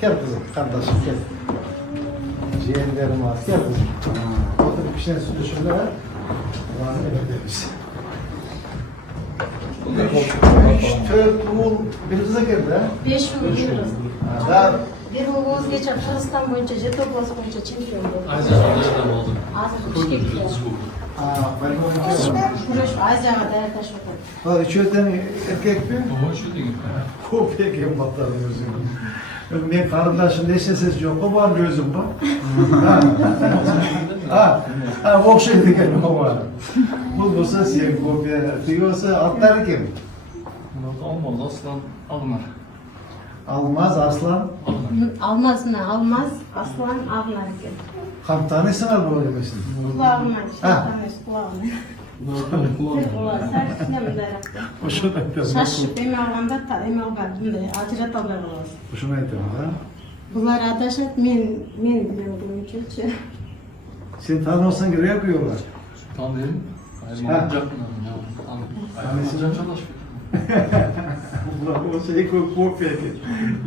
Gel kızım, kardeşim gel. Ciğerlerim var, gel kızım. Oturup pişen sütü şöyle ver. Ulan evet. 3-4 uğul birimize geldi ha? 5 yıl yürüyoruz. Daha Bir oğuz geçen Kırgızistan boyunca, jet oblası boyunca çempiyon oldu. Azerbaycan'dan oldu. Hazır Bişkek'te. Kuruş Asya'ya değer taşıdı. var, içeriden erkek mi? Ama şu değil. Kopya kim batarım özüm. Ben kardeşim neşe ses yok, o var gözüm bak. Ha, okşaydı gel o var. Bu olsa sen kopya, diyorsa atlar kim? Olmaz aslan alma. Almaz aslan. Almaz mı? Almaz. Aslan avlar gibi. Kam tanesi var bu öyle Kulağıma işte. Ha. Tanış kulağıma. Kulağı ser sinema dayarakta. Hoşuna gidiyor. Şaşıp emi alganda ta emi alganda acırat alır olasın. Hoşuna gidiyor ha. Bunlar adaşat men bilen boyunca. Sen tanıyorsan göre yapıyorlar. Tam dedim. Ha. Alacak mı? Alacak çalışmıyor. Bu şey kopya ki.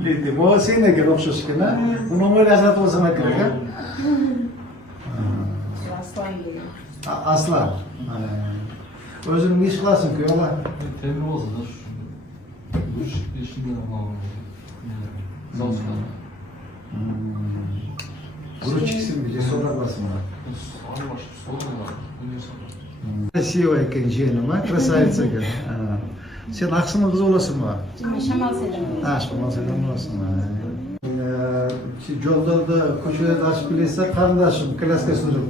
Lidi. Bu sen de gel okşaşkın ha. Bunu öyle azat olsana gerek ha. Aslan gibi. Aslan. Özünün iş kılasın ki yola. Temel olsa da bu işinden ama zaten. Bunu çıksın bir de sonra basın var. Allah aşkına sorun var. Bu ne sorun? Красивая женщина, красавица gel. Sen aksının kızı olasın mı? Şamal Selim. Ha, şamal selam olasın. Yolda da koşuya da açıp bilirse kardeşim klaska sınırım.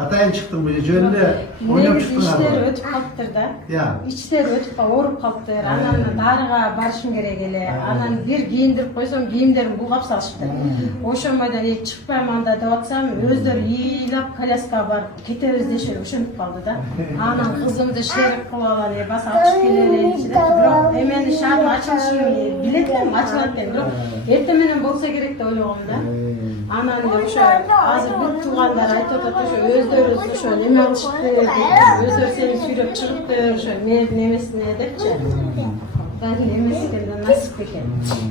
Atayın çıktım böyle jönde oynayıp çıktın İşleri abi. ötüp kaptırdı. Ya. İçleri ötüp orup kaptır. Ananı darıga barışım gerek ele. Anan bir giyindirip koysam giyimlerim bulgap salıştı. Oşamadan çıkpayım anda da atsam özleri yiyilap kalaska var. Ketebizde şöyle üşenip kaldı da. Anan kızımdı işleri kılalar bas açıp gelir. Yok hemen şartın açılışını biletlerim açılan dedim. Yok ertemenen bolsa gerek de oynuyorum da. Anan da şöyle azı bir tuğanlar aytot özleri şöyle neme alıştı. Özleri seni sürüp çıktı. Şöyle nemesine edekçe. Ben nemesinden nasip eken.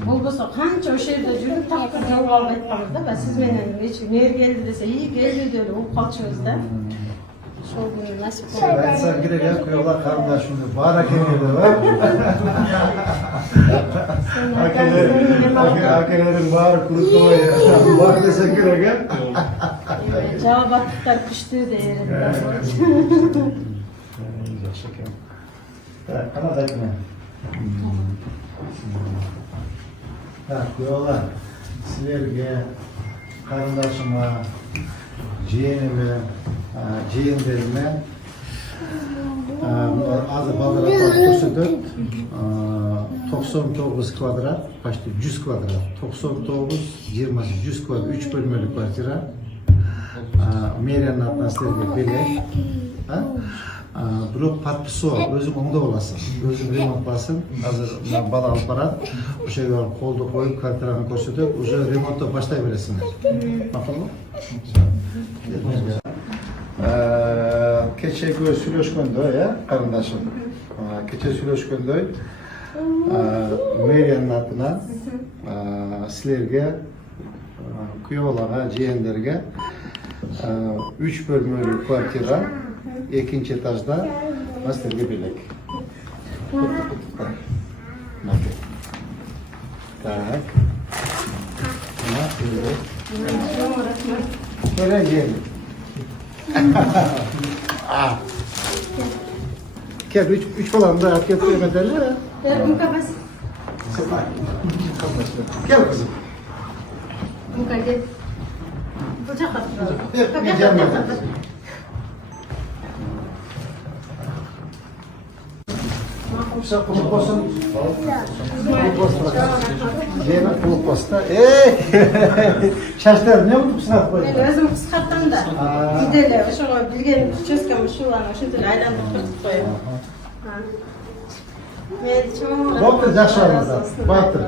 Bu olsa kança o şehirde yürüp taktır yol alıp etmemiz da. Siz benden hiç ner geldi dese iyi geldi diyor. O kalçıyoruzda. Şol günü nasip oldu. Ben sana girek yapıyorlar kardeşim de. Bağıra geliyorlar var. Akelerin bağır kılıklı var ya. Bağır desen girek ya. Cevap attıklar kıştığı da yerinde. Güzel şeker. Evet, ama da etme. Ha, diyorlar. Sizlerge, kardeşime, ciğenime, ciğenlerime azı bazıları koşudur. 99 kvadrat, başta 100 kvadrat. 99, 20, 100 kvadrat, 3 bölmeli kvartira. Meriyanın atmosferine bile. Durup patpisi ol, özüm onda olasın. Özüm remont basın, hazır bal alıp barat. O şeyler kolda koyup kartlarını koşutup, o remontta başlayabilirsiniz. Bakalım. Keçe göğü sülöşkündü ya, karındaşım. Keçe sülöşkündü. Meriyanın adına sizlerge, kuyolara, ciğenlerge 3 bölmeli kvartira, ikinci etajda masterli bilek. Tak. Böyle gelin. Gel, üç falan da hak etmemeden ha. Yarım kafası. Gel kızım. Bu kadar. Bıçak attı. Yapmayacağım ben. Sen kulak basın. Kulak basın. Yemek kulak basın. Şaşlar ne oldu sınav koydu? Ben özüm kıskattan da. Gidelim. Şunu bilgen çözkemiş şularına. Şimdi aylandı kırtık koyuyor. Doktor yaşlarında. Batır.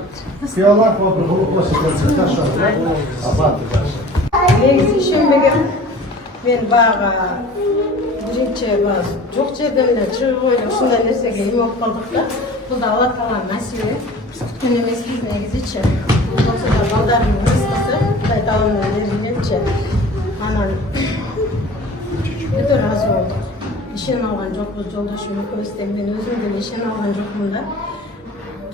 Piyolar kodlu kulak basın. Yaşlarında. Batır. Ben işim ben bağa birinci baz çok yerden çıkıyor. Şundan nesege imok kaldık da. Bu da Allah taala nasip. Мен эмес кыз негизичи. Болсо да балдардын рызкысы кайталанмай берилетчи. Анан өтө ыраазы болдук. Ишенип алган жокпуз жолдошум экөөбүз тең, мен өзүм деле ишенип алган жокмун да.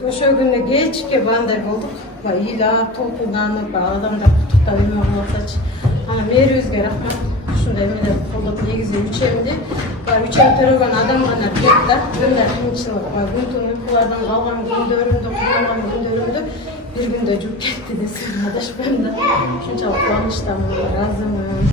Ошол күнү кечке бандай болдук. Ыйлап, толкунданып, адамдар куттуктап эме кылып атсачы. Анан мэрибизге рахмат. Ушундай эмелер колдоп негизи үчемди. Үчем төрөгөн адам гана билет да. Мындай кыйынчылык, күн түн уйкулардан калган күндөрүмдү, кыйналган күндөрүмдү бир күндө жууп кетти десем адашпайм да. Ушунчалык кубанычтамын, ыраазымын.